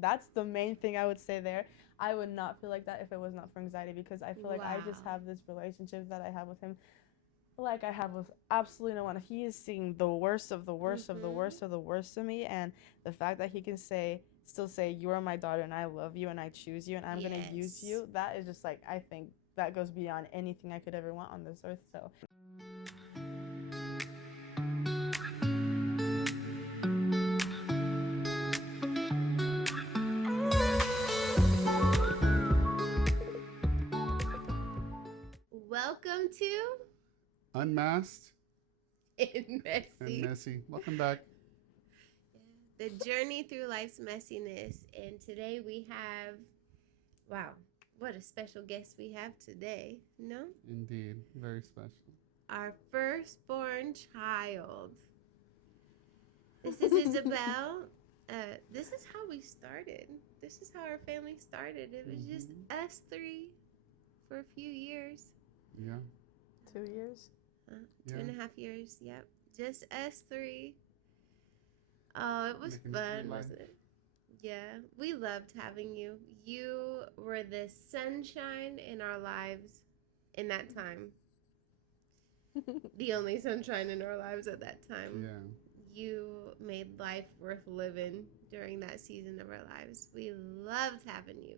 That's the main thing I would say there. I would not feel like that if it was not for anxiety, because I feel like I just Wow. have this relationship that I have with him, like I have with absolutely no one. He is seeing the worst of the worst of the Mm-hmm. worst of the worst of me, and the fact that he can still say, "You are my daughter, and I love you, and I choose you, and I'm gonna use Yes. you." That is just like, I think that goes beyond anything I could ever want on this earth. So Welcome to Unmasked and and Messy, messy. Welcome back. the journey through life's messiness. And today we have, wow, what a special guest we have today. No? Indeed. Very special. Our firstborn child. This is Isabel. This is how we started. This is how our family started. It was just us three for a few years. Yeah. 2 years. Two and a half years. Yep. Just us three. Oh, it was Making it through fun, life. wasn't it? Yeah, we loved having you. You were the sunshine in our lives in that time. The only sunshine in our lives at that time. Yeah. You made life worth living during that season of our lives. We loved having you.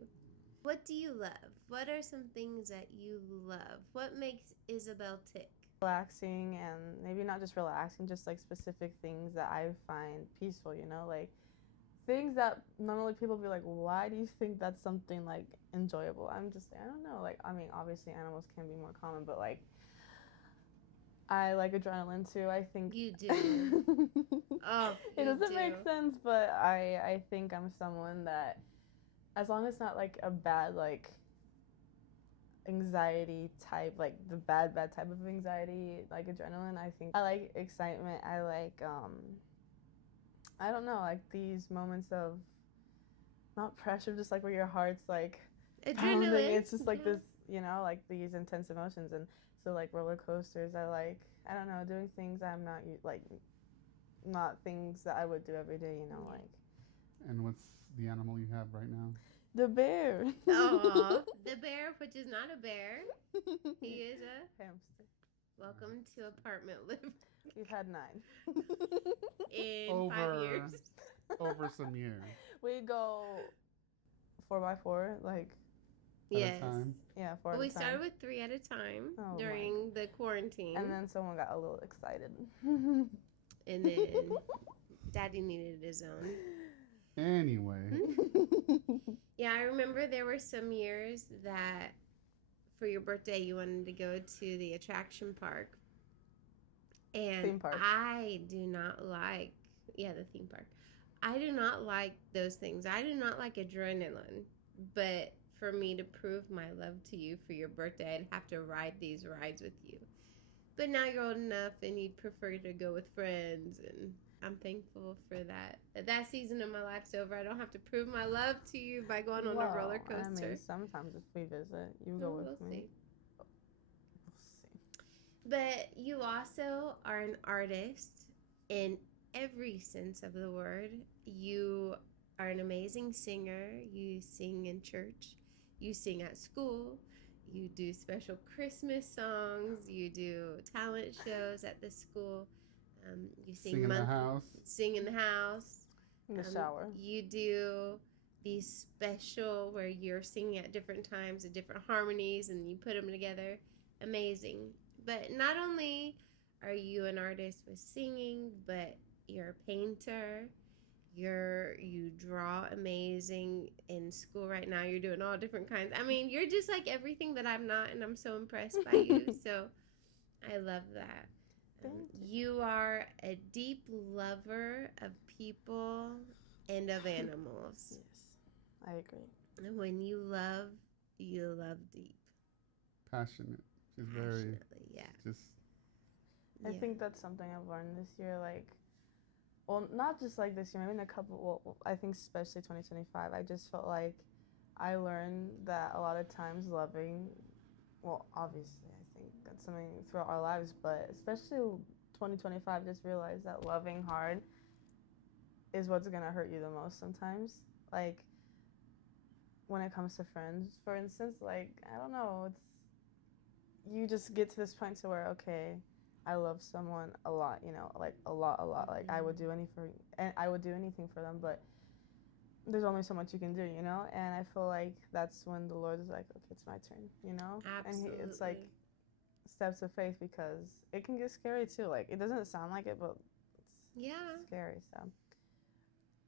What do you love? What are some things that you love? What makes Isabel tick? Relaxing, and maybe not just relaxing, just like specific things that I find peaceful, like things that normally people be like, why do you think that's something like enjoyable? I'm just like, I don't know. Like, I mean, obviously animals can be more common, but like I like adrenaline too. I think You do. Oh, it you doesn't make do. sense, but I think I'm someone that, as long as it's not like a bad like anxiety type, like the bad type of anxiety, like adrenaline, I think I like excitement. I like I don't know, like these moments of not pressure, just like where your heart's like pounding. Adrenaline. It's just like this, like these intense emotions. And so like roller coasters, I don't know, doing things I'm not like not things that I would do every day, like And what's the animal you have right now? the bear. Oh, the bear, which is not a bear. He is a Hamster. welcome to apartment live We've had 9. in 5 years. Over over some years. We go 4x4, like, At a Yes. time. yeah, 4 But at a we started time. with 3 at a time Oh my during the quarantine. And then someone got a little excited. And then Daddy needed his own. Anyway. Yeah, I remember there were some years that for your birthday you wanted to go to the attraction park. And Theme park. I do not like, yeah, the theme park. I do not like those things. I do not like adrenaline. But for me to prove my love to you for your birthday, I'd have to ride these rides with you. But now you're old enough and you'd prefer to go with friends, and I'm thankful for that. That season of my life's over. I don't have to prove my love to you by going on a roller Well, I mean, coaster. sometimes if we visit, you go Oh, with we'll me. see. We'll see. But you also are an artist in every sense of the word. You are an amazing singer. You sing in church, you sing at school, you do special Christmas songs, you do talent shows at the school. You Sing sing in the house. sing in the house. In the shower. You do these special where you're singing at different times at different harmonies and you put them together. Amazing. But not only are you an artist with singing, but you're a painter. You draw amazing in school right now. You're doing all different kinds. I mean, you're just like everything that I'm not, and I'm so impressed by you. So I love that. Thank you. You are a deep lover of people and of animals. Yes, I agree. And when you love deep. Passionate. She's very Passionately, yeah. just I Yeah. think that's something I've learned this year. Like, well, not just like this year, maybe in a couple, well, I think especially 2025, I just felt like I learned that a lot of times loving, well, obviously, I think that's something throughout our lives, but especially 2025, just realized that loving hard is what's gonna hurt you the most sometimes. Like, when it comes to friends, for instance, like I don't know, it's you just get to this point to where okay, I love someone a lot, you know, like a lot. Like I would do anything for them, but there's only so much you can do, you know. And I feel like that's when the Lord is like, okay, it's my turn, you know. Absolutely. And it's like steps of faith because it can get scary too. Like it doesn't sound like it, but it's scary. So.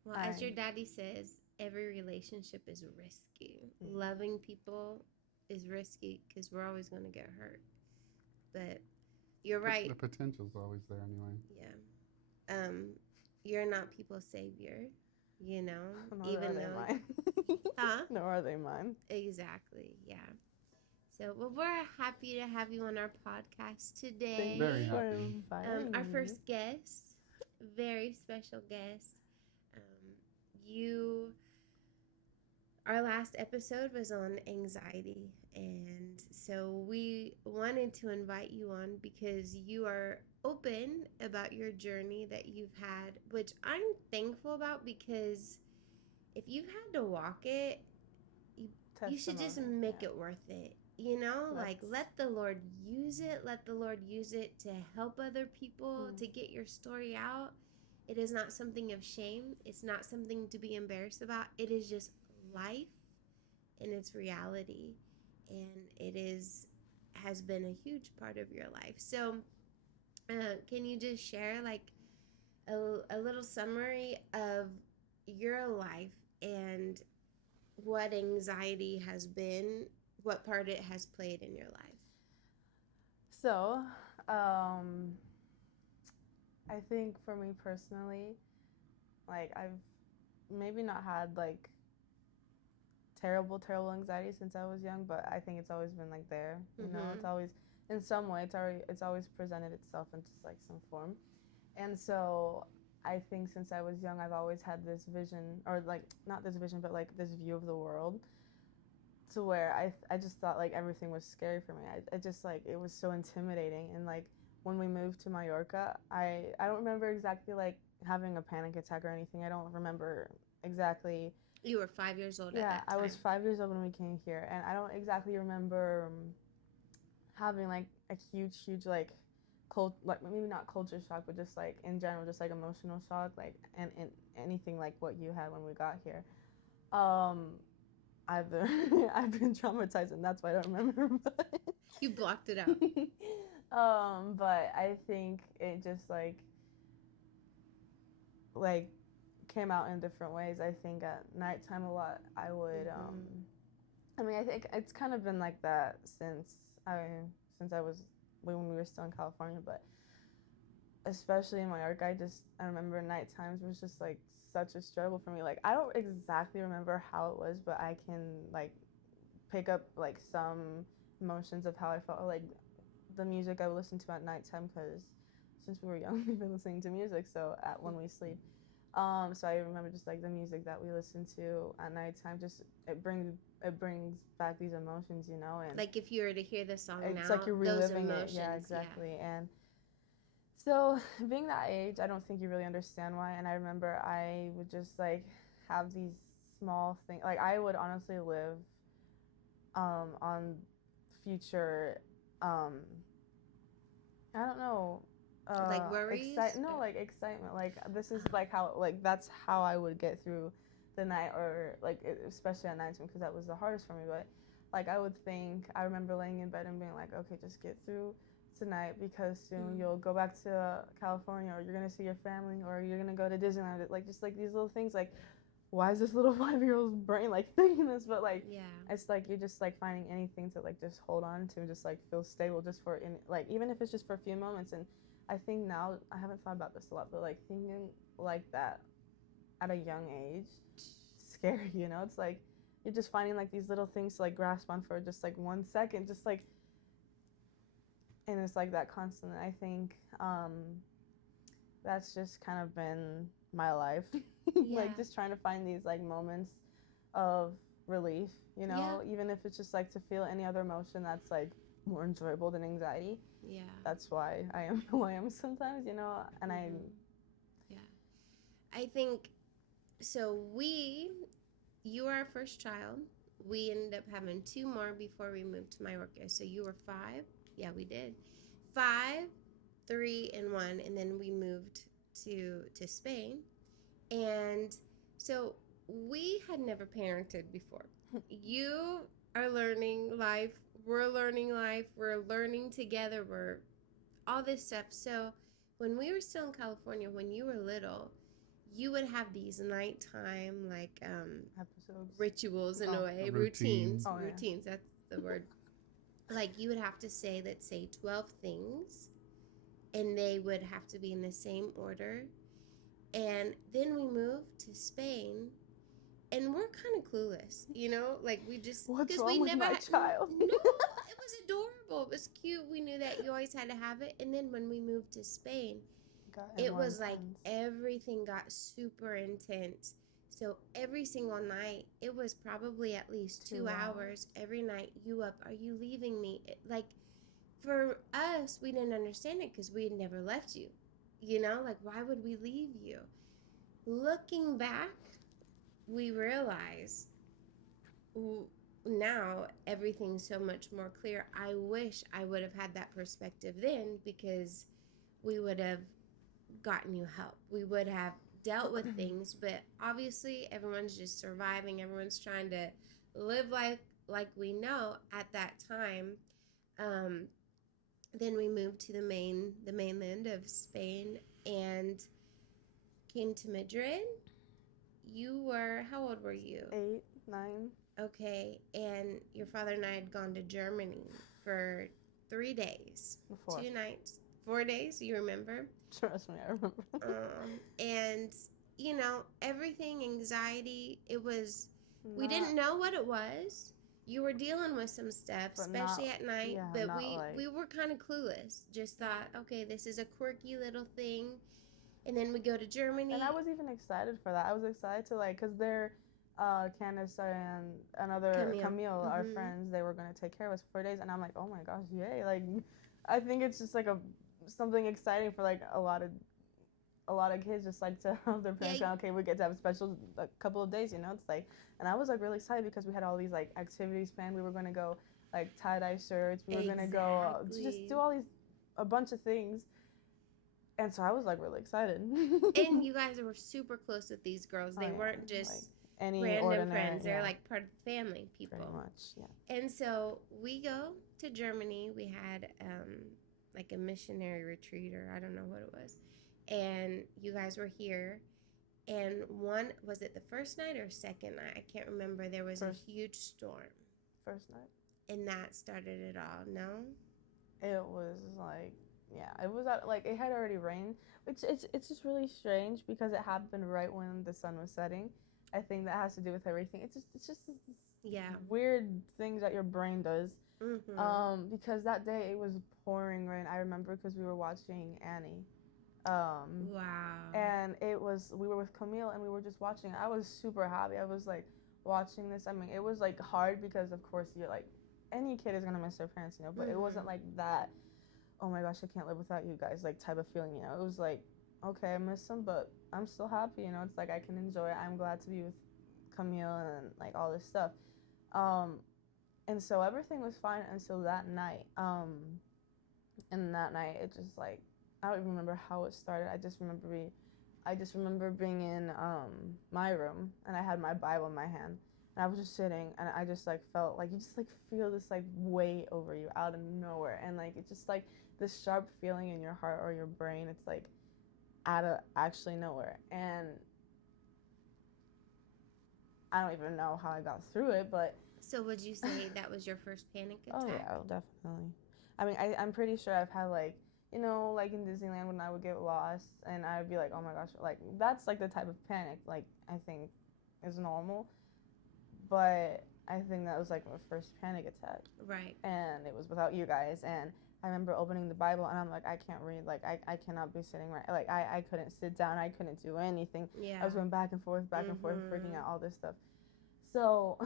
Well, as your daddy says, every relationship is risky. Loving people is risky because we're always going to get hurt. But you're right. The potential's always there anyway. Yeah. You're not people's savior, you know. Nor even though mine. Nor are they mine. Exactly. Yeah. So, well, we're happy to have you on our podcast today. Very happy. Our first guest, very special guest. Our last episode was on anxiety, and so we wanted to invite you on because you are open about your journey that you've had, which I'm thankful about because if you've had to walk it, you should just make it worth it. You know, like let the Lord use it. Let the Lord use it to help other people, to get your story out. It is not something of shame. It's not something to be embarrassed about. It is just life and its reality. And it has been a huge part of your life. So can you just share like a little summary of your life and what anxiety has been, what part it has played in your life? So, I think for me personally, like I've maybe not had like terrible anxiety since I was young, but I think it's always been like there. You know, it's always in some way it's always presented itself in just like some form. And so I think since I was young, I've always had this vision, or like not this vision, but like this view of the world, to where I just thought like everything was scary for me. I just like it was so intimidating. And like when we moved to Mallorca, I don't remember exactly like having a panic attack or anything. I don't remember exactly. You were 5 years old at that time. I was 5 years old when we came here, and I don't exactly remember having like a huge like like maybe not culture shock, but just like in general, just like emotional shock, like and anything like what you had when we got here. I've been traumatized, and that's why I don't remember. But you blocked it out. But I think it just like came out in different ways. I think at nighttime a lot I would I mean I think it's kind of been like that since I was when we were still in California, but especially in Mallorca, I remember night times was just like such a struggle for me. Like I don't exactly remember how it was, but I can like pick up like some emotions of how I felt, or like the music I would listen to at nighttime, because since we were young we've been listening to music when we sleep. So I remember just like the music that we listened to at nighttime, just it brings back these emotions, you know. And like if you were to hear the song it's now, like you're reliving those emotions, it. Yeah, exactly. Yeah. And so being that age, I don't think you really understand why. And I remember I would just like have these small things. Like I would honestly live on future I don't know. Like worries? Like excitement. Like this is like how like that's how I would get through the night, or like especially at night time, because that was the hardest for me. But like I remember laying in bed and being like, okay, just get through tonight, because soon you'll go back to California, or you're gonna see your family, or you're gonna go to Disneyland. Like just like these little things. Like why is this little 5-year-old's brain like thinking this? But like it's like you're just like finding anything to like just hold on to and just like feel stable just for like even if it's just for a few moments. And I think now I haven't thought about this a lot, but like thinking like that at a young age, scary, you know. It's like you're just finding like these little things to like grasp on for just like 1 second, just like, and it's like that constant. I think that's just kind of been my life. Like just trying to find these like moments of relief, you know, even if it's just like to feel any other emotion that's like more enjoyable than anxiety. That's why I am who I am sometimes, you know. And I think so. You are our first child. we ended up having 2 more before we moved to Mallorca. So you were 5? Yeah, we did. 5, 3, and 1, and then we moved to Spain. And so we had never parented before. You are learning life. We're learning life. We're learning together. We're all this stuff. So when we were still in California, when you were little, you would have these nighttime Episodes. rituals in a Oh. way, A routines. routine. Oh, yeah. Routines, that's the word. Like you would have to say, let's say 12 things, and they would have to be in the same order. And then we moved to Spain, and we're kind of clueless, you know, like we just What's because wrong we with never my had, child? No, it was adorable. It was cute. We knew that you always had to have it. And then when we moved to Spain, it was like everything got super intense. So every single night, it was probably at least 2 2 hours every night. You up? Are you leaving me? Like for us, we didn't understand it because we had never left you. You know, like why would we leave you? Looking back, we realize now everything's so much more clear. I wish I would have had that perspective then, because we would have gotten you help. We would have dealt with things, but obviously everyone's just surviving. Everyone's trying to live like we know at that time. Then we moved to the mainland of Spain and came to Madrid. How old were you? 8, 9. Okay, and your father and I had gone to Germany for 3 days, 4. 2 nights, 4 days. You remember? Trust me, I remember. And you know, everything, anxiety. It was. We Not- didn't know what it was. You were dealing with some stuff, But especially not- at night. yeah, but not we like- we were kind of clueless. Just thought, okay, this is a quirky little thing. And then we go to Germany. And I was even excited for that. I was excited to because they're Candace and another Camille, our Mhm. friends, they were gonna take care of us for 4 days, and I'm like, oh my gosh, yay! Like, I think it's just like something exciting for like a lot of kids, just like to have their parents. Yeah. Okay, we get to have a special couple of days, you know. It's like, and I was like really excited because we had all these like activities planned. We were gonna go like tie-dye shirts. We were gonna go just Exactly. do a bunch of things. And so I was like really excited. And you guys were super close with these girls. They Oh, yeah, weren't just like any random ordinary, friends. They're yeah, like part of the family people. pretty much, yeah. And so we go to Germany. We had like a missionary retreat, or I don't know what it was. And you guys were here. And was it the first night or second night? I can't remember. There was First. a huge storm. First night. And that started it all, no? It was like, yeah, it was like it had already rained, which it's just really strange because it happened right when the sun was setting. I think that has to do with everything. It's just this Yeah. weird things that your brain does. Mm-hmm. Because that day it was pouring rain. I remember because we were watching Annie. Wow. And we were with Camille and we were just watching it. I was super happy. I was like watching this. I mean, it was like hard because of course you're like, any kid is gonna miss their parents, you know, but it wasn't like that, oh my gosh, I can't live without you guys, like type of feeling, you know. It was like, okay, I miss them, but I'm still happy, you know. It's like I can enjoy it. I'm glad to be with Camille and like all this stuff. And so everything was fine until that night. And that night it just like, I don't even remember how it started. I just remember being in my room and I had my Bible in my hand and I was just sitting and I just like felt like you just like feel this like weight over you out of nowhere, and like it's just like this sharp feeling in your heart or your brain. It's like out of actually nowhere, and I don't even know how I got through it, but So would you say that was your first panic attack? oh yeah, definitely. I mean, I'm pretty sure I've had like, you know, like in Disneyland when I would get lost and I'd be like, oh my gosh, like that's like the type of panic like I think is normal. But I think that was like my first panic attack. Right. And it was without you guys. And I remember opening the Bible and I'm like, I can't read. Like, I cannot be sitting right. Like, I couldn't sit down. I couldn't do anything. Yeah. I was going back and forth, freaking out, all this stuff. So,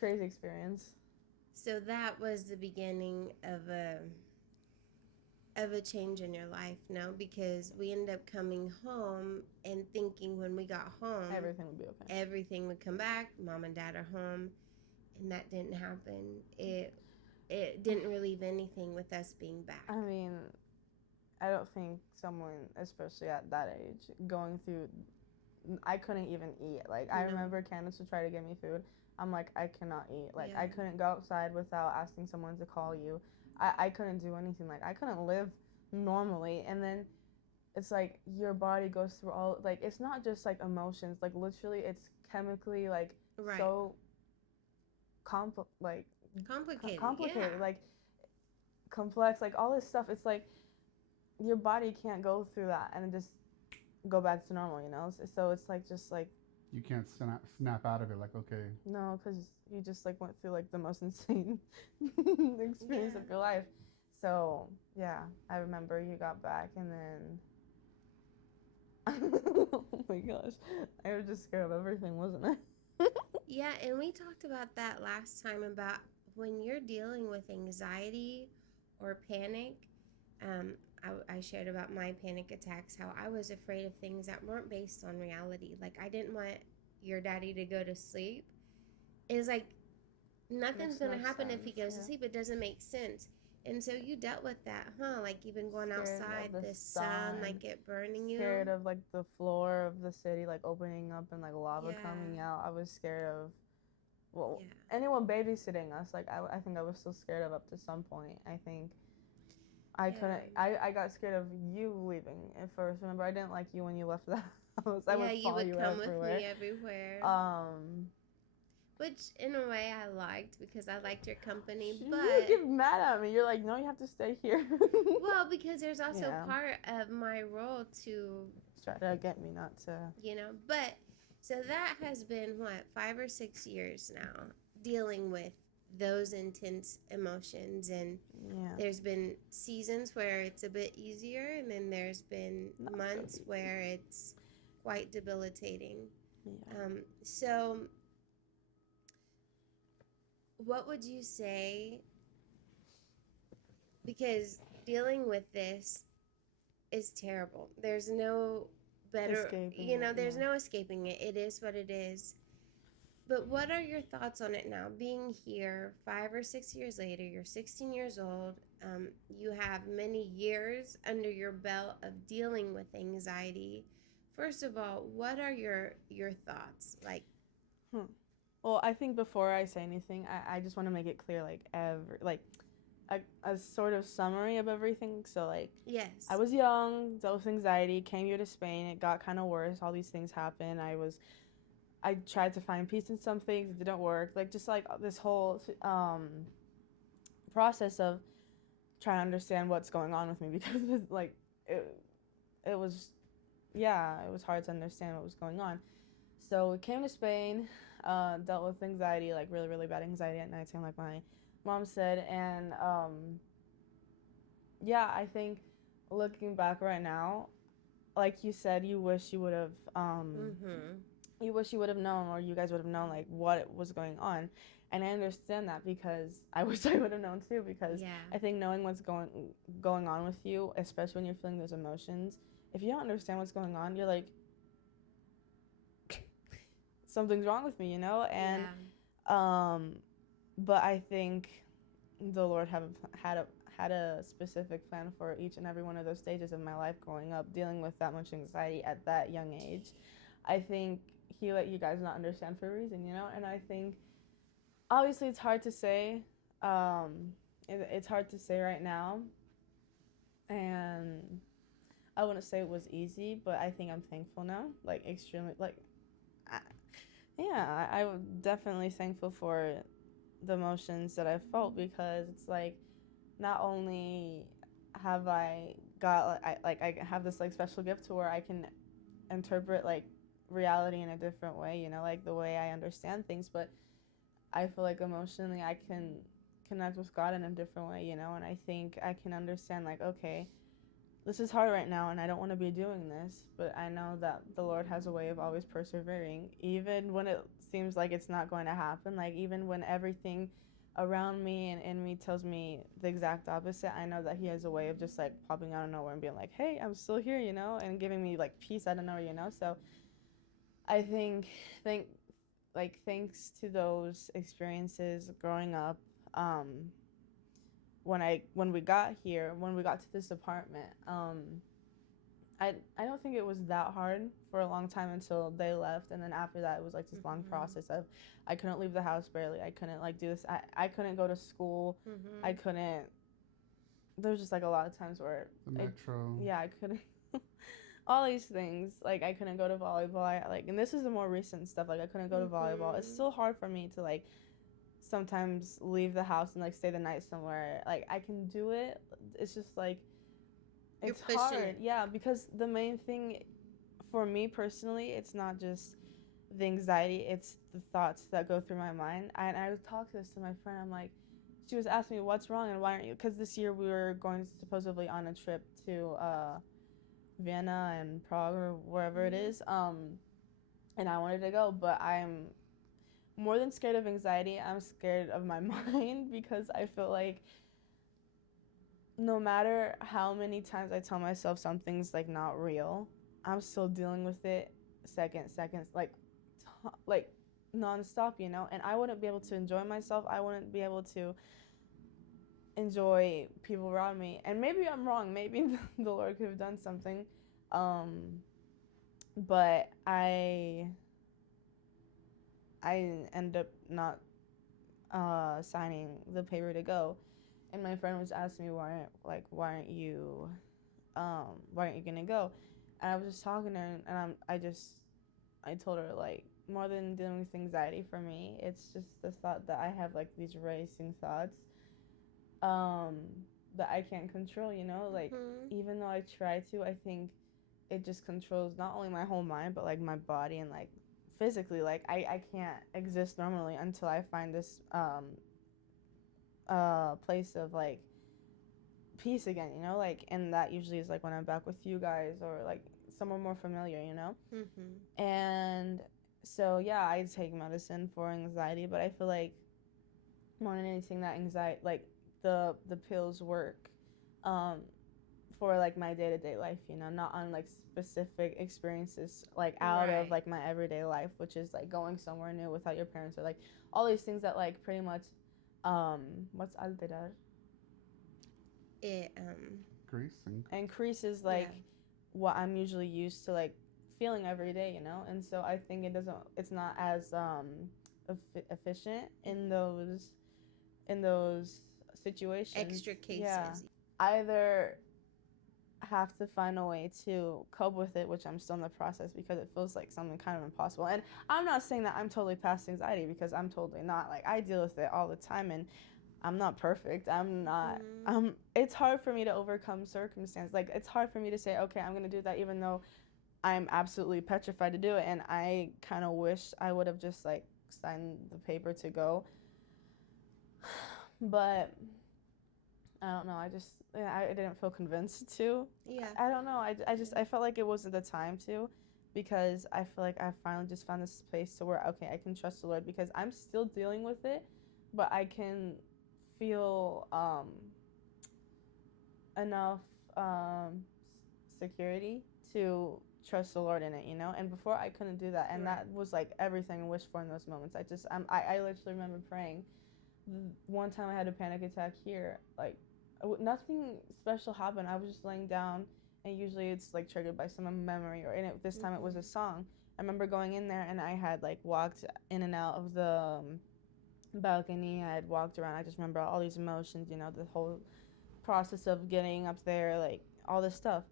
crazy experience. So that was the beginning of of a change in your life, no? Because we end up coming home and thinking when we got home Everything would be okay. everything would come back, mom and dad are home, and that didn't happen. It didn't relieve anything with us being back. I mean, I don't think someone, especially at that age, going through, I couldn't even eat. Like, I No. remember Candace would try to get me food. I'm like, I cannot eat. Like, Yeah. I couldn't go outside without asking someone to call you. I couldn't do anything. Like, I couldn't live normally. And then it's like your body goes through all, like, it's not just like emotions. Like, literally, it's chemically, like, Right. so Complicated. complicated. Yeah. Like, complex. Like, all this stuff. It's like your body can't go through that and just go back to normal, you know? So it's like, just like, You can't snap out of it like, okay, no, because you just like went through like the most insane experience Yeah. of your life. So yeah, I remember you got back and then oh my gosh, I was just scared of everything, wasn't I? Yeah, and we talked about that last time about when you're dealing with anxiety or panic. I shared about my panic attacks, how I was afraid of things that weren't based on reality. Like, I didn't want your daddy to go to sleep. It's like nothing's Makes going to no happen if he sense, goes to yeah. sleep. It doesn't make sense. And so you dealt with that, huh? Like, even going Scared of outside, the the sun, sun, like it burning you. Scared of like the floor of the city like opening up and like lava Yeah. coming out. I was scared of, well, Yeah. anyone babysitting us. Like, I think I was still scared of up to some point. I think I couldn't. I got scared of you leaving at first. Remember, I didn't like you when you left the house. I would Yeah, you follow would you come everywhere. with me everywhere. Which, in a way, I liked because I liked your company. You But, get mad at me. You're like, no, you have to stay here. well, because there's also Yeah. part of my role to, Try to get me not to. but, so that has been, 5 or 6 years now, dealing with those intense emotions. And Yeah. there's been seasons where it's a bit easier, and then there's been Not so months easy. where it's quite debilitating. Yeah. So, what would you say? Because dealing with this is terrible. There's no better, Escaping it, there's yeah. no escaping it. It is what it is. But what are your thoughts on it now? Being here 5 or 6 years later, you're 16 years old. You have many years under your belt of dealing with anxiety. First of all, what are your thoughts? Like, Well, I think before I say anything, I just want to make it clear, like a sort of summary of everything. So like, yes, I was young, dealt with anxiety, came here to Spain. It got kind of worse. All these things happened. I tried to find peace in some things. It didn't work. Like, just like this whole process of trying to understand what's going on with me because it's like it was, yeah, it was hard to understand what was going on. So we came to Spain, dealt with anxiety, like really, really bad anxiety at nighttime, like my mom said. And yeah, I think looking back right now, like you said, you wish you would have, you wish you would have known, or you guys would have known, like, what was going on. And I understand that because I wish I would have known too, because yeah, I think knowing what's going on with you, especially when you're feeling those emotions, if you don't understand what's going on, you're like, something's wrong with me, you know? And but I think the Lord had a specific plan for each and every one of those stages of my life growing up, dealing with that much anxiety at that young age. I think he let you guys not understand for a reason, you know? And I think, obviously, it's hard to say. It's hard to say right now. And I wouldn't say it was easy, but I think I'm thankful now. Like, extremely, like, I was definitely thankful for the emotions that I felt, because it's like, not only have I got, I have this, like, special gift to where I can interpret, like, reality in a different way, you know, like the way I understand things, but I feel like emotionally I can connect with God in a different way, you know, and I think I can understand, like, okay, this is hard right now and I don't want to be doing this, but I know that the Lord has a way of always persevering, even when it seems like it's not going to happen, like even when everything around me and in me tells me the exact opposite, I know that he has a way of just like popping out of nowhere and being like, hey, I'm still here, you know, and giving me like peace out of nowhere, you know. So I think thanks to those experiences growing up, um, when we got here, when we got to this apartment, I don't think it was that hard for a long time until they left, and then after that it was like this long process of I couldn't leave the house barely. I couldn't like do this. I couldn't go to school. I couldn't. There was just like a lot of times where The metro. yeah, I couldn't. All these things, like I couldn't go to volleyball. And this is the more recent stuff. Like I couldn't go to volleyball. It's still hard for me to like sometimes leave the house and like stay the night somewhere. Like I can do it. It's just like it's hard. Yeah, because the main thing for me personally, it's not just the anxiety, it's the thoughts that go through my mind. And I would talk this to my friend. I'm like, she was asking me what's wrong and why aren't you, because this year we were going supposedly on a trip to Vienna and Prague or wherever it is, and I wanted to go, but I'm more than scared of anxiety, I'm scared of my mind, because I feel like no matter how many times I tell myself something's like not real, I'm still dealing with it seconds, like nonstop, you know. And I wouldn't be able to enjoy myself. I wouldn't be able to enjoy people around me. And maybe I'm wrong. Maybe the Lord could have done something, but I ended up not signing the paper to go. And my friend was asking me why aren't you gonna go? And I was just talking to her, and I told her like, more than dealing with anxiety for me, it's just the thought that I have like these racing thoughts that I can't control, you know. Like even though I try to, I think it just controls not only my whole mind but like my body, and like physically, like I can't exist normally until I find this place of like peace again, you know, like, and that usually is like when I'm back with you guys or like somewhere more familiar, you know. And so yeah, I take medicine for anxiety, but I feel like more than anything that anxiety, like the pills work for like my day-to-day life, you know, not on like specific experiences like out of like my everyday life, which is like going somewhere new without your parents, or like all these things that like pretty much what's alterar? It increases like what I'm usually used to like feeling every day, you know. And so I think it's not as efficient in those situations. Extra cases. Yeah. Either have to find a way to cope with it, which I'm still in the process, because it feels like something kind of impossible. And I'm not saying that I'm totally past anxiety, because I'm totally not. Like I deal with it all the time, and I'm not perfect. I'm not. It's hard for me to overcome circumstance. Like it's hard for me to say, okay, I'm gonna do that, even though I'm absolutely petrified to do it. And I kind of wish I would have just like signed the paper to go. But I don't know. I didn't feel convinced to. Yeah. I don't know. I felt like it wasn't the time to, because I feel like I finally just found this space to where, okay, I can trust the Lord, because I'm still dealing with it, but I can feel enough security to trust the Lord in it, you know. And before I couldn't do that, and that was like everything I wished for in those moments. I literally remember praying. One time I had a panic attack here, like nothing special happened. I was just laying down, and usually it's like triggered by some memory, or this time it was a song. I remember going in there, and I had like walked in and out of the balcony. I had walked around. I just remember all these emotions, you know, the whole process of getting up there, like all this stuff.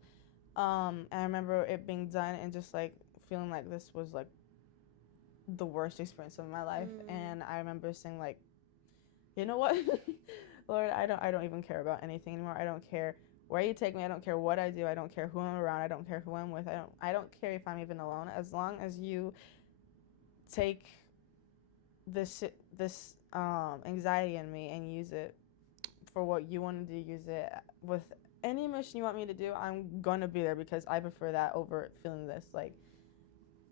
And I remember it being done and just like feeling like this was like the worst experience of my life. And I remember saying like, you know what, Lord, I don't even care about anything anymore. I don't care where you take me. I don't care what I do. I don't care who I'm around. I don't care who I'm with. I don't care if I'm even alone. As long as you take this anxiety in me and use it for what you want to do, use it with any emotion you want me to do, I'm gonna be there, because I prefer that over feeling this like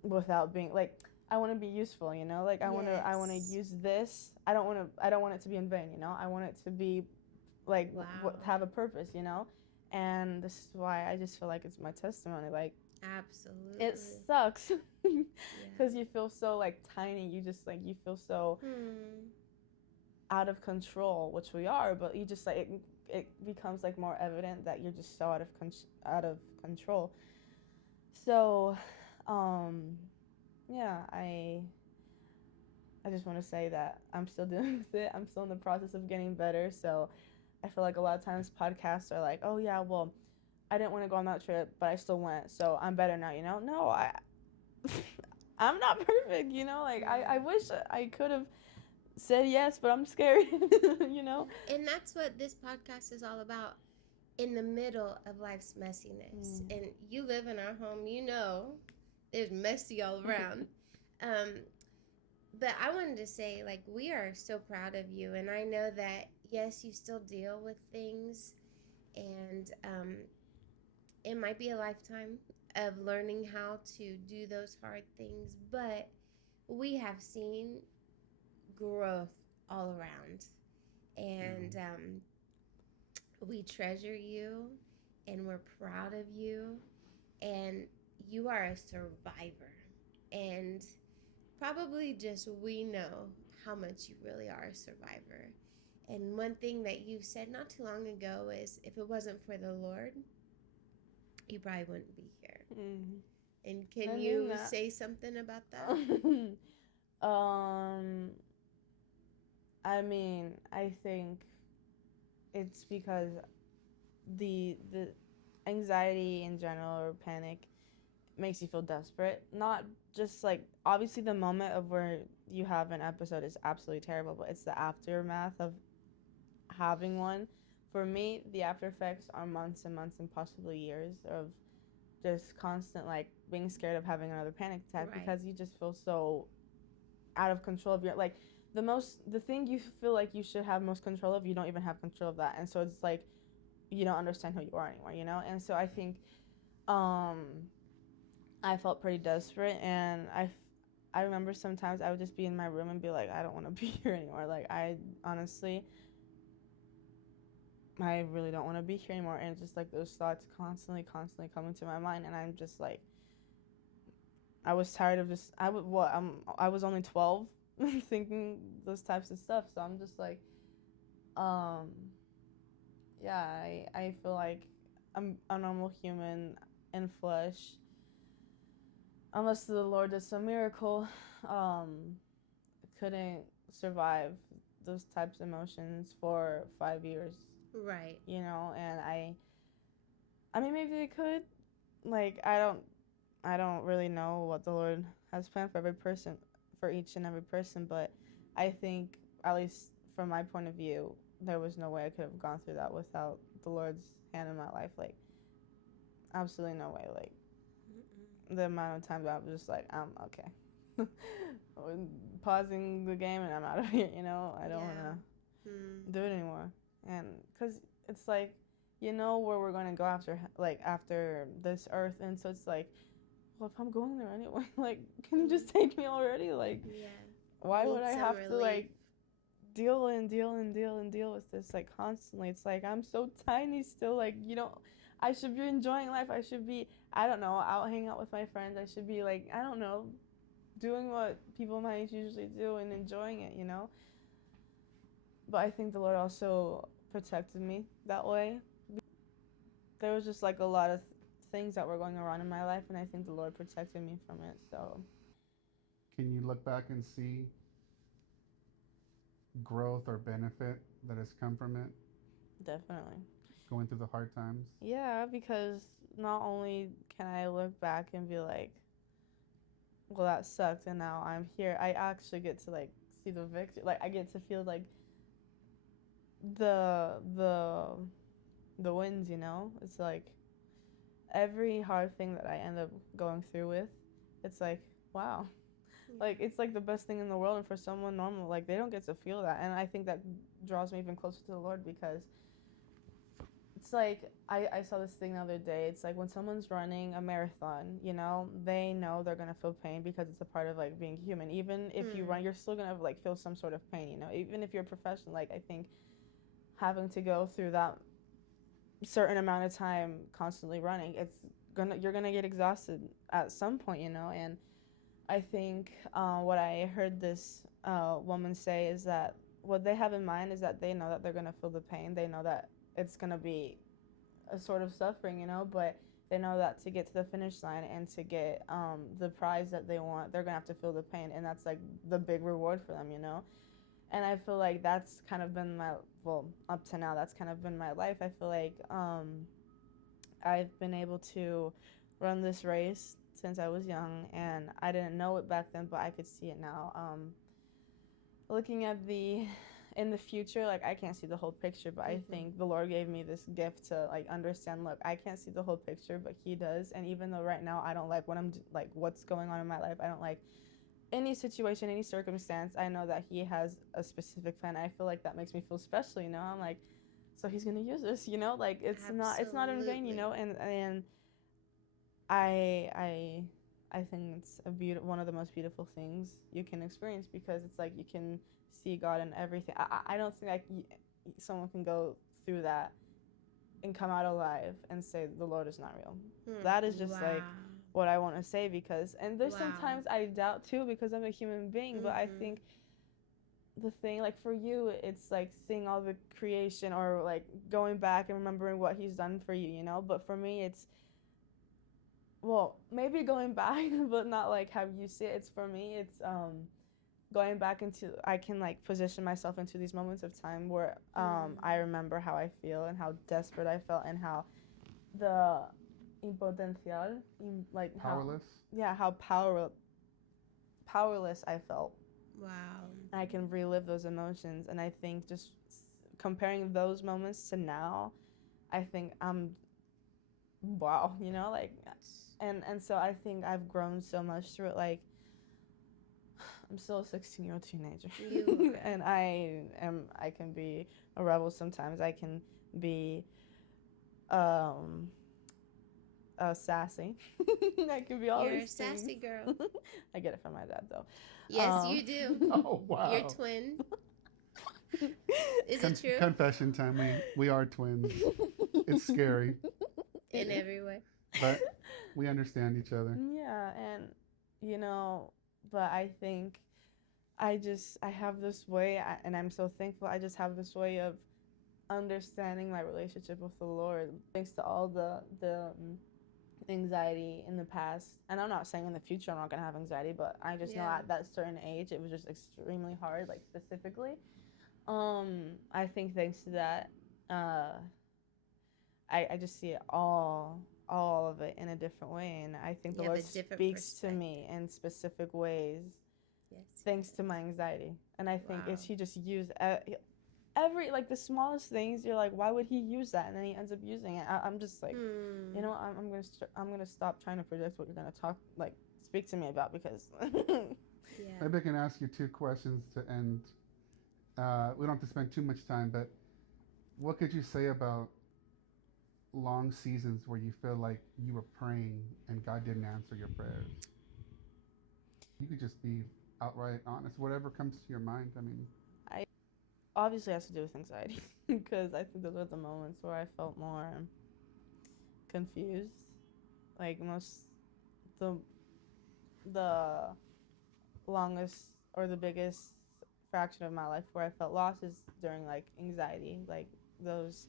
without being like, I want to be useful, you know? Like I want to Yes. use this. I don't want it to be in vain, you know? I want it to be like Wow. have a purpose, you know? And this is why I just feel like it's my testimony. Like Absolutely. it sucks Yeah. cuz you feel so like tiny. You just like you feel so out of control, which we are, but you just like it becomes like more evident that you're just so out of control. So, yeah, I just want to say that I'm still dealing with it. I'm still in the process of getting better. So, I feel like a lot of times podcasts are like, "Oh yeah, well, I didn't want to go on that trip, but I still went, so I'm better now." You know? No, I'm not perfect. You know, like I wish I could have said yes, but I'm scared. You know? And that's what this podcast is all about. In the middle of life's messiness, and you live in our home, you know, there's messy all around. But I wanted to say, like, we are so proud of you, and I know that yes, you still deal with things, and it might be a lifetime of learning how to do those hard things, but we have seen growth all around, and we treasure you, and we're proud of you, and you are a survivor, and probably just we know how much you really are a survivor. And one thing that you said not too long ago is if it wasn't for the Lord, you probably wouldn't be here. And can you say something about that? I mean, I think it's because the anxiety in general or panic makes you feel desperate. Not just like obviously the moment of where you have an episode is absolutely terrible, but it's the aftermath of having one. For me, the after effects are months and months and possibly years of just constant like being scared of having another panic attack because you just feel so out of control of your like the thing you feel like you should have most control of, you don't even have control of that, and so it's like you don't understand who you are anymore, you know. And so I think I felt pretty desperate, and I remember sometimes I would just be in my room and be like, I don't want to be here anymore. Like I honestly I really don't want to be here anymore. And it's just like those thoughts constantly coming to my mind, and I'm just like, I was tired of just I was only 12 thinking those types of stuff. So I'm just like, yeah, I feel like I'm a normal human in flesh. Unless the Lord does some miracle, couldn't survive those types of emotions for 5 years. Right. You know, and I mean maybe they could. Like I don't really know what the Lord has planned for every person, for each and every person, but I think at least from my point of view, there was no way I could have gone through that without the Lord's hand in my life. Like absolutely no way. Like the amount of times I was just like, I'm okay. Pausing the game and I'm out of here, you know? I don't want to do it anymore. And because it's like, you know where we're going to go after this earth. And so it's like, well, if I'm going there anyway, like, can you just take me already? Like, why would I have to, like, deal with this, like, constantly? It's like, I'm so tiny still, like, you know, I should be enjoying life. I should be, I don't know, out hanging out with my friends. I should be, like, I don't know, doing what people my age usually do and enjoying it, you know? But I think the Lord also protected me that way. There was just, like, a lot of things that were going around in my life, and I think the Lord protected me from it, so. Can you look back and see growth or benefit that has come from it? Definitely. Going through the hard times? Yeah, because not only can I look back and be like, well, that sucked, and now I'm here, I actually get to, like, see the victory. Like, I get to feel, like, the wins, you know? It's like every hard thing that I end up going through with, it's like, wow. Like, it's like the best thing in the world, and for someone normal, like, they don't get to feel that. And I think that draws me even closer to the Lord, because it's like I saw this thing the other day. It's like when someone's running a marathon, you know, they know they're gonna feel pain because it's a part of like being human. Even if you run, you're still gonna like feel some sort of pain, you know. Even if you're a professional, like I think having to go through that certain amount of time constantly running, you're gonna get exhausted at some point, you know. And I think what I heard this woman say is that what they have in mind is that they know that they're gonna feel the pain. They know that it's gonna be a sort of suffering, you know, but they know that to get to the finish line and to get the prize that they want, they're gonna have to feel the pain, and that's like the big reward for them, you know. And I feel like that's kind of been my, well, up to now, that's kind of been my life. I feel like I've been able to run this race since I was young, and I didn't know it back then, but I could see it now. Looking at in the future, like I can't see the whole picture, but I think the Lord gave me this gift to like understand, look, I can't see the whole picture, but he does. And even though right now I don't like what's going on in my life, I don't like any situation, any circumstance, I know that he has a specific plan. I feel like that makes me feel special, you know. I'm like, so he's gonna use this, you know, like it's not in vain, you know. And I think it's one of the most beautiful things you can experience, because it's like you can see God in everything. I don't think like someone can go through that and come out alive and say the Lord is not real. That is just like what I want to say, because, and there's sometimes I doubt too, because I'm a human being, but I think the thing, like for you, it's like seeing all the creation, or like going back and remembering what he's done for you, you know. But for me, it's, well, maybe going back, but not like how you see it. It's, for me, it's going back into, I can like position myself into these moments of time where I remember how I feel and how desperate I felt, and how the impotencial, like Powerless. how powerless I felt. Wow. I can relive those emotions, and I think just comparing those moments to now, I think I'm, wow, you know, like, and so I think I've grown so much through it. Like, I'm still a 16-year-old teenager, and I can be a rebel sometimes. I can be sassy. I can be all You're these a sassy things. girl. I get it from my dad, though. Yes, you do. Oh, wow. You're twin. Is it true? Confession time. We are twins. It's scary. In every way. But we understand each other. Yeah, and, you know, but I think I have this way, and I'm so thankful, I just have this way of understanding my relationship with the Lord, thanks to all the anxiety in the past. And I'm not saying in the future I'm not going to have anxiety, but I just know at that certain age it was just extremely hard, like specifically. I think thanks to that, I just see it all of it in a different way, and I think the Lord speaks to me in specific ways, thanks to my anxiety. And I think he just used every, like the smallest things, you're like, why would he use that? And then he ends up using it. I'm just like, you know, I'm gonna stop trying to predict what you're gonna speak to me about, because Maybe I can ask you two questions to end. We don't have to spend too much time, but what could you say about long seasons where you feel like you were praying and God didn't answer your prayers? You could just be outright honest, whatever comes to your mind. I mean, obviously has to do with anxiety, because I think those are the moments where I felt more confused. Like the longest or the biggest fraction of my life where I felt lost is during like anxiety, like those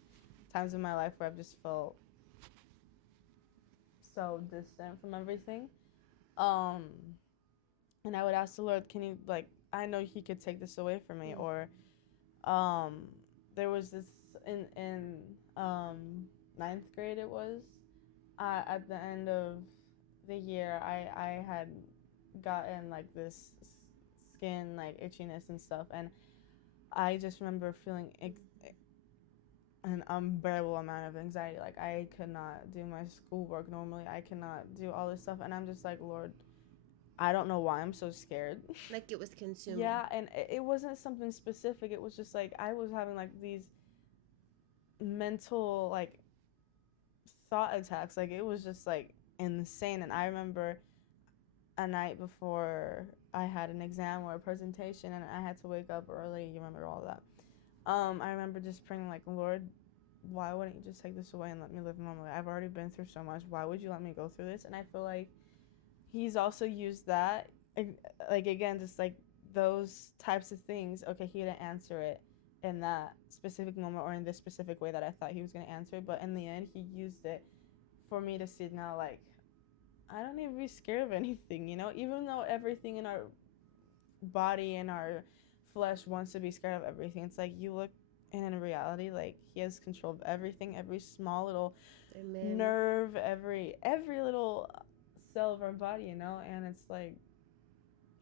times in my life where I've just felt so distant from everything. And I would ask the Lord, can you, like, I know he could take this away from me, or there was this in ninth grade, it was at the end of the year, I had gotten like this skin like itchiness and stuff, and I just remember feeling an unbearable amount of anxiety. Like I could not do my schoolwork normally, I cannot do all this stuff, and I'm just like, Lord, I don't know why I'm so scared. Like it was consuming. Yeah, and it wasn't something specific. It was just like I was having like these mental like thought attacks. Like, it was just like insane. And I remember a night before I had an exam or a presentation, and I had to wake up early. You remember all that? I remember just praying like, Lord, why wouldn't you just take this away and let me live normally? I've already been through so much. Why would you let me go through this? And I feel like he's also used that, like, again, just like those types of things. Okay, he didn't answer it in that specific moment or in this specific way that I thought he was going to answer it, but in the end, he used it for me to see now, like, I don't need to be scared of anything, you know? Even though everything in our body and our flesh wants to be scared of everything, it's like you look, and in reality, like, he has control of everything, every small little Amen. nerve, every little cell of our body, you know? And it's like,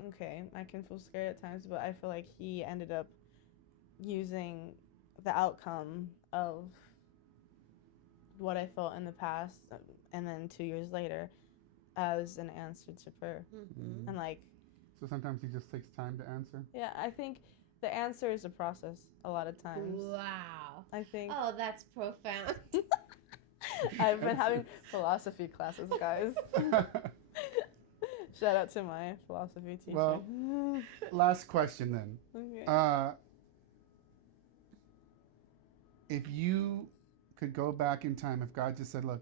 okay, I can feel scared at times, but I feel like he ended up using the outcome of what I felt in the past, and then 2 years later, as an answer to prayer. Mm-hmm. And like, So sometimes he just takes time to answer. yeah, I think the answer is a process a lot of times. Wow. I think. Oh, that's profound. I've been having philosophy classes, guys. Shout out to my philosophy teacher. Well, last question then. Okay. If you could go back in time, if God just said, look,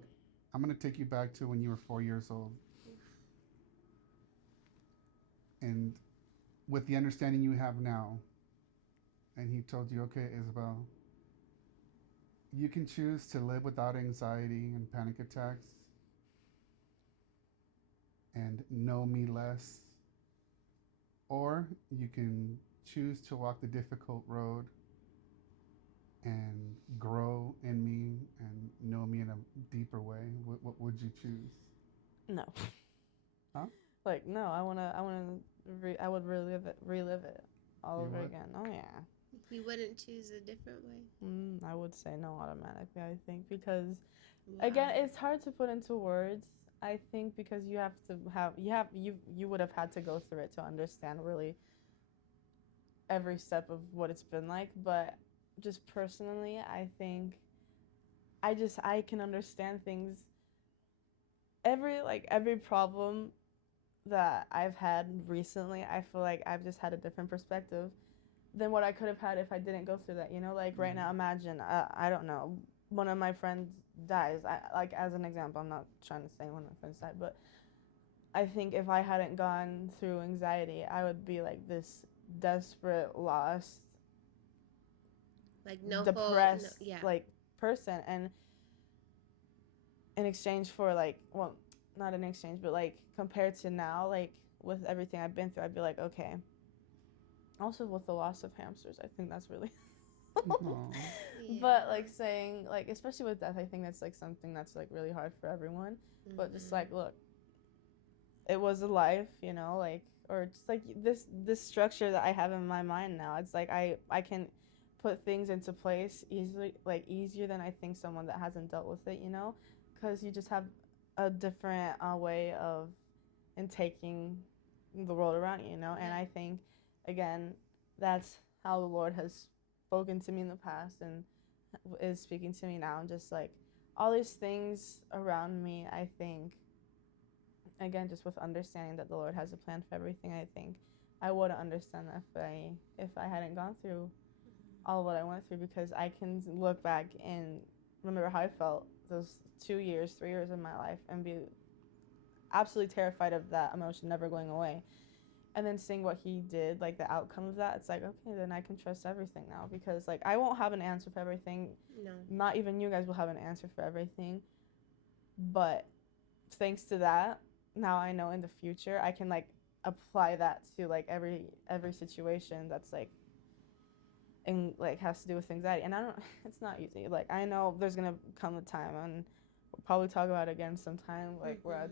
I'm going to take you back to when you were 4 years old, and with the understanding you have now, and he told you, okay, Isabel, you can choose to live without anxiety and panic attacks and know me less, or you can choose to walk the difficult road and grow in me and know me in a deeper way. What would you choose? No. Huh? Like, no, I would relive it all over again. Oh yeah. You wouldn't choose a different way? I would say no automatically, I think, because again, it's hard to put into words. I think because you would have had to go through it to understand really every step of what it's been like. But just personally, I think I can understand things. Every problem that I've had recently, I feel like I've just had a different perspective than what I could have had if I didn't go through that. You know, like right now, imagine I don't know, one of my friends dies. Like, as an example, I'm not trying to say one of my friends died, but I think if I hadn't gone through anxiety, I would be like this desperate, lost, like no depressed, hope, yeah, like person. And in exchange for like, well, not in exchange, but like compared to now, like with everything I've been through, I'd be like, okay. Also with the loss of hamsters, I think that's really yeah. But like saying, like, especially with death, I think that's like something that's like really hard for everyone. But just like, look, it was a life, you know, like, or just like this structure that I have in my mind now. It's like I can put things into place easily, like easier than I think someone that hasn't dealt with it, you know, because you just have a different way of taking the world around you, you know. And I think, again, that's how the Lord has spoken to me in the past and is speaking to me now. And just like all these things around me, I think, again, just with understanding that the Lord has a plan for everything, I think I wouldn't understand that if I hadn't gone through all of what I went through, because I can look back and remember how I felt those 2 years, 3 years of my life and be absolutely terrified of that emotion never going away. And then seeing what he did, like the outcome of that, it's like, okay, then I can trust everything now, because like I won't have an answer for everything. No. Not even you guys will have an answer for everything. But thanks to that, now I know in the future I can like apply that to like every situation that's like and like has to do with anxiety. And I don't it's not easy. Like I know there's gonna come a time, and we'll probably talk about it again sometime, like where I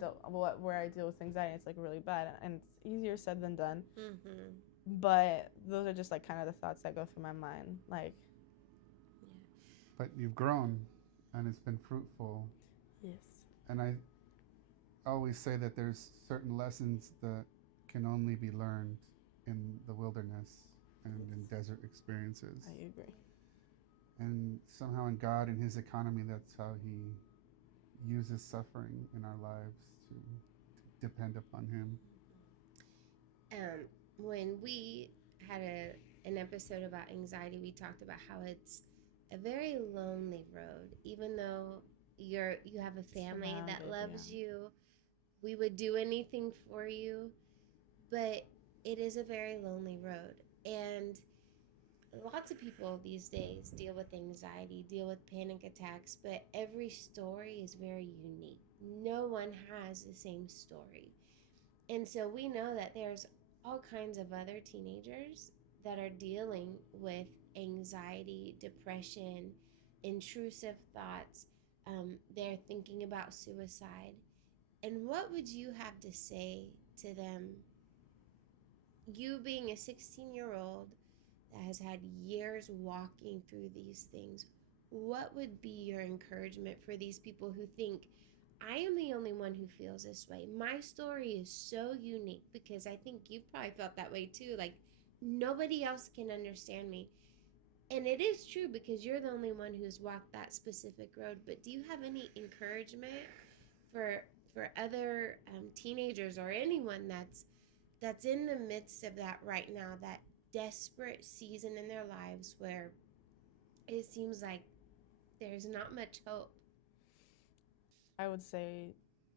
deal with anxiety. It's like really bad, and it's easier said than done. But those are just like kind of the thoughts that go through my mind, like. But you've grown, and it's been fruitful. Yes. And I always say that there's certain lessons that can only be learned in the wilderness and in desert experiences. I agree. And somehow in God and his economy, that's how he uses suffering in our lives to depend upon Him. Um, when we had an episode about anxiety, we talked about how it's a very lonely road. Even though you have a family that loves you, we would do anything for you, but it is a very lonely road. And lots of people these days deal with anxiety, deal with panic attacks, but every story is very unique. No one has the same story. And so we know that there's all kinds of other teenagers that are dealing with anxiety, depression, intrusive thoughts. They're thinking about suicide. And what would you have to say to them? You being a 16-year-old that has had years walking through these things, what would be your encouragement for these people who think, I am the only one who feels this way? My story is so unique, because I think you've probably felt that way too. Like, nobody else can understand me. And it is true, because you're the only one who's walked that specific road. But do you have any encouragement for other teenagers or anyone that's in the midst of that right now, that desperate season in their lives where it seems like there's not much hope? I would say,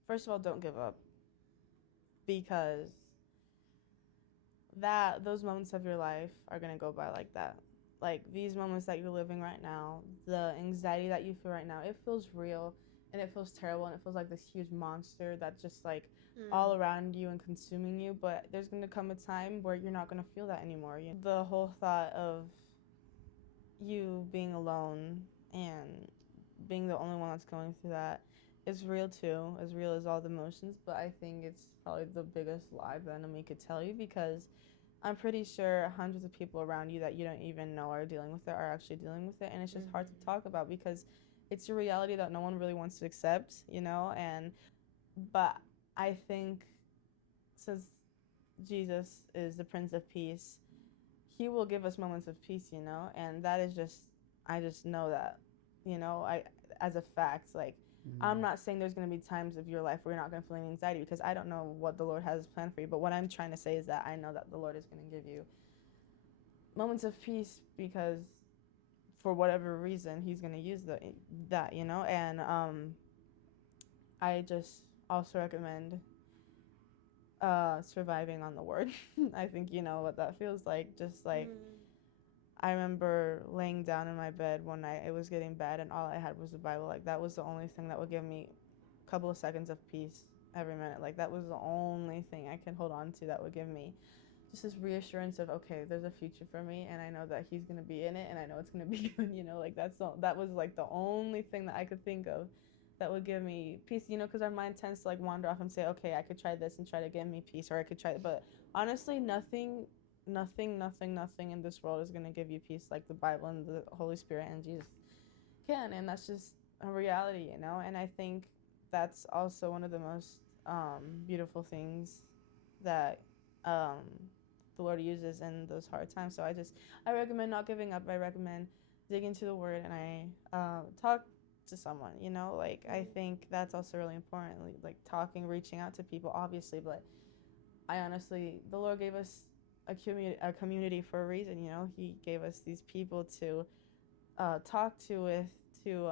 first of all, don't give up, because those moments of your life are going to go by like that. Like, these moments that you're living right now, the anxiety that you feel right now, it feels real, and it feels terrible, and it feels like this huge monster that's just like all around you and consuming you. But there's going to come a time where you're not going to feel that anymore. The whole thought of you being alone and being the only one that's going through that is real too, as real as all the emotions. But I think it's probably the biggest lie the enemy could tell you, because I'm pretty sure hundreds of people around you that you don't even know are dealing with it are actually dealing with it, and it's just hard to talk about, because it's a reality that no one really wants to accept, but I think, since Jesus is the Prince of Peace, He will give us moments of peace, and that is just, I just know that, as a fact. Like, I'm not saying there's going to be times of your life where you're not going to feel any anxiety, because I don't know what the Lord has planned for you. But what I'm trying to say is that I know that the Lord is going to give you moments of peace, because for whatever reason, He's going to use that, And I just also recommend surviving on the Word. I think you know what that feels like. Just like, I remember laying down in my bed one night, it was getting bad, and all I had was the Bible. Like, that was the only thing that would give me a couple of seconds of peace every minute. Like, that was the only thing I could hold on to that would give me just this reassurance of, okay, there's a future for me, and I know that He's going to be in it, and I know it's going to be good, Like, that was, like, the only thing that I could think of that would give me peace, because our mind tends to, like, wander off and say, okay, I could try this and try to give me peace, or I could try it. But honestly, nothing in this world is going to give you peace like the Bible and the Holy Spirit and Jesus can. And that's just a reality, And I think that's also one of the most beautiful things that the Lord uses in those hard times. So I recommend not giving up. I recommend digging into the Word, and I talk to someone, Like, I think that's also really important, like talking, reaching out to people, obviously. But I honestly, the Lord gave us a community for a reason. He gave us these people to talk to, with, to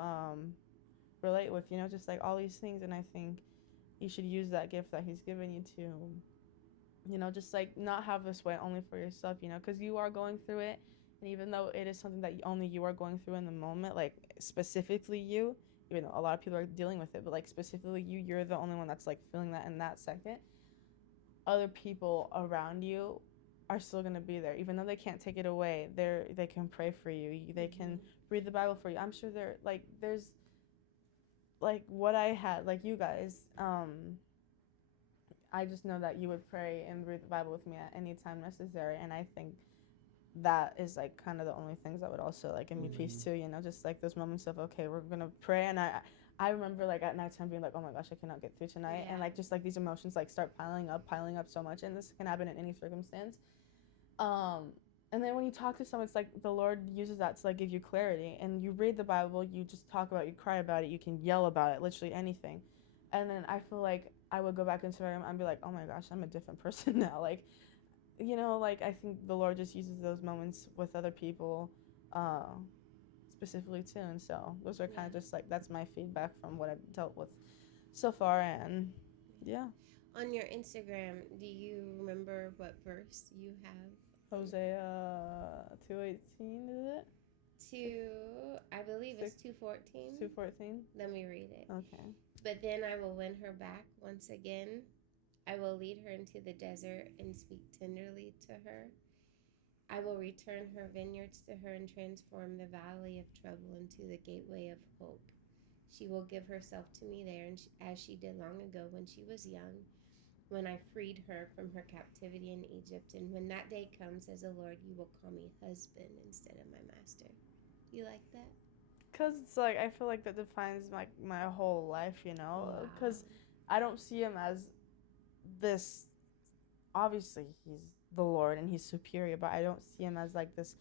relate with, just like all these things. And I think you should use that gift that He's given you to, just like not have this way only for yourself, because you are going through it. And even though it is something that only you are going through in the moment, like specifically you, even though a lot of people are dealing with it, but like specifically you're the only one that's like feeling that in that second. Other people around you are still going to be there, even though they can't take it away. They can pray for you. They can read the Bible for you. I'm sure there's like what I had, like you guys. I just know that you would pray and read the Bible with me at any time necessary, and I think that is like kind of the only things that would also like give me peace too. Just like those moments of, okay, we're gonna pray, and I remember like at nighttime being like, oh my gosh, I cannot get through tonight, and like just like these emotions like start piling up so much, and this can happen in any circumstance. And then when you talk to someone, it's like the Lord uses that to like give you clarity. And you read the Bible, you just talk about it, you cry about it, you can yell about it, literally anything. And then I feel like I would go back into my room and be like, oh my gosh, I'm a different person now. Like, you know, like I think the Lord just uses those moments with other people, uh, specifically too. And so those are kind of just like, that's my feedback from what I've dealt with so far. And yeah. On your Instagram, do you remember what verse you have? Hosea 2:18, is it? I believe it's 2:14. 2:14. Let me read it. Okay. But then I will win her back once again. I will lead her into the desert and speak tenderly to her. I will return her vineyards to her and transform the valley of trouble into the gateway of hope. She will give herself to me there, and as she did long ago when she was young, when I freed her from her captivity in Egypt. And when that day comes, says the Lord, you will call me husband instead of my master. You like that? Because it's like, I feel like that defines my whole life, you know? Wow. Because I don't see him as this, obviously he's the Lord and he's superior, but I don't see him as like this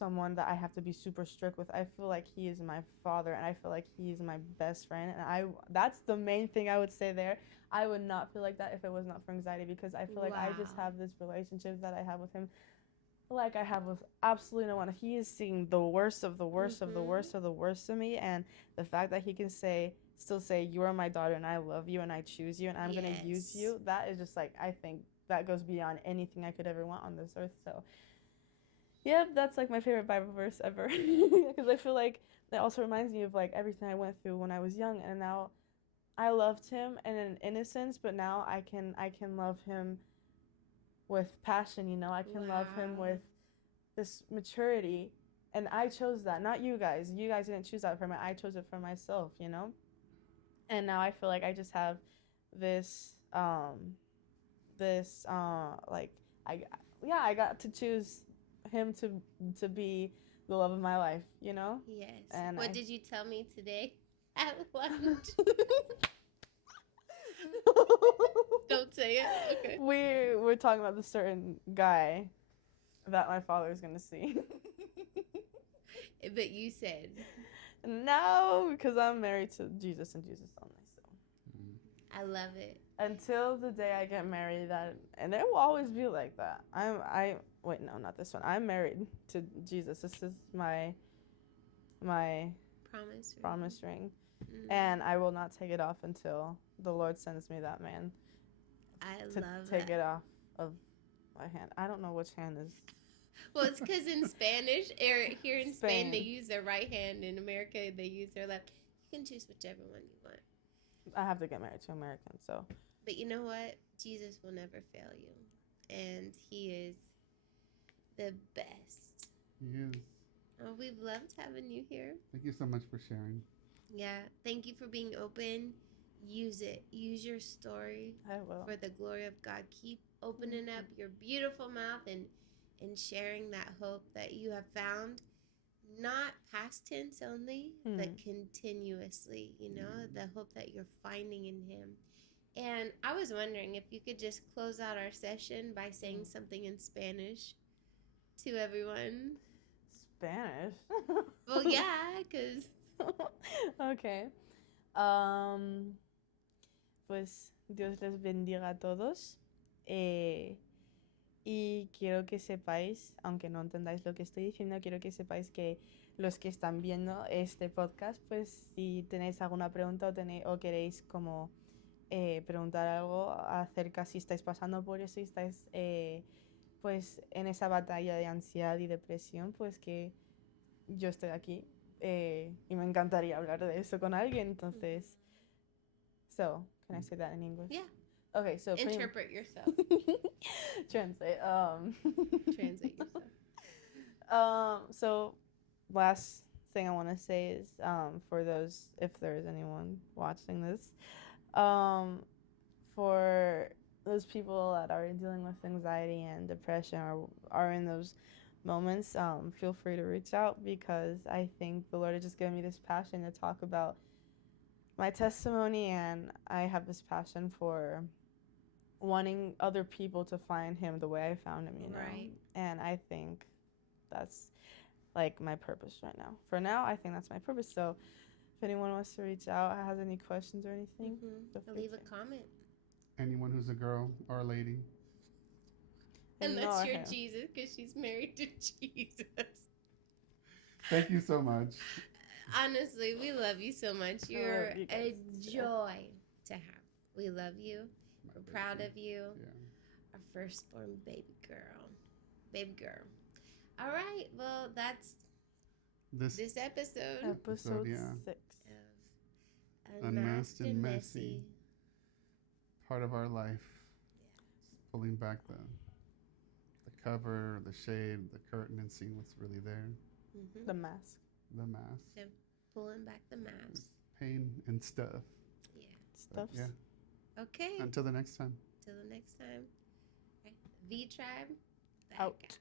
someone that I have to be super strict with. I feel like he is my father, and I feel like he's my best friend, and that's the main thing I would say there. I would not feel like that if it was not for anxiety, because I feel like I just have this relationship that I have with him like I have with absolutely no one. He is seeing the worst of the worst of the worst of the worst of me, and the fact that he can still say, you are my daughter and I love you and I choose you and I'm going to use you, that is just like, I think that goes beyond anything I could ever want on this earth. So yeah, that's like my favorite Bible verse ever, because I feel like that also reminds me of like everything I went through when I was young, and now I loved him in an innocence, but now I can love him with passion, you know. I can love him with this maturity, and I chose that, not you guys. You guys didn't choose that for me. I chose it for myself, you know. And now I feel like I just have this like I got to choose him to be the love of my life, you know. Yes. And what did you tell me today at lunch? Don't say it. Okay. We're talking about the certain guy that my father's gonna see. But you said no, because I'm married to Jesus and Jesus only. So I love it. Until the day I get married, and it will always be like that. Wait, no, not this one. I'm married to Jesus. This is my promise ring. And I will not take it off until the Lord sends me that man. To take it off of my hand. I don't know which hand is. Well, it's because in Spanish, or here in Spain, they use their right hand. In America, they use their left. You can choose whichever one you want. I have to get married to an American, so. But you know what? Jesus will never fail you. And he is the best. He is. Oh, we've loved having you here. Thank you so much for sharing. Yeah. Thank you for being open. Use it. Use your story. I will. For the glory of God. Keep opening up your beautiful mouth and sharing that hope that you have found. Not past tense only, but continuously, you know, the hope that you're finding in him. And I was wondering if you could just close out our session by saying something in Spanish to everyone. Spanish? Well, yeah, because... Okay. Pues Dios les bendiga a todos. Y quiero que sepáis, aunque no entendáis lo que estoy diciendo, quiero que sepáis que los que están viendo este podcast, pues si tenéis alguna pregunta o queréis como preguntar algo acerca si estáis pasando por eso y estáis pues en esa batalla de ansiedad y depresión, pues que yo estoy aquí y me encantaría hablar de eso con alguien. Entonces, so, can I say that in English? Yeah. Okay, so interpret yourself. Translate. Translate yourself. So last thing I want to say is for those, if there is anyone watching this, for those people that are dealing with anxiety and depression or are in those moments, feel free to reach out, because I think the Lord has just given me this passion to talk about my testimony, and I have this passion for wanting other people to find him the way I found him, you know. Right. And I think that's like my purpose right now. For now, I think that's my purpose. So if anyone wants to reach out, has any questions or anything, feel free Leave a to. comment. Anyone who's a girl or a lady. Unless Ignore you're him. Jesus, because she's married to Jesus. Thank you so much. Honestly, we love you so much. I You're love you a guys. joy to have. We love you. We're proud of you. Yeah. Our firstborn baby girl. Baby girl. All right. Well, that's this episode Episode yeah. 6. of Unmasked and Messy. Part of our life. Yeah. Pulling back the cover, the shade, the curtain, and seeing what's really there. The mask. The mask. Yeah. Pulling back the mask. Pain and stuff. Yeah. Stuff. Yeah. Okay. Until the next time. Till the next time. Okay. V Tribe. Out.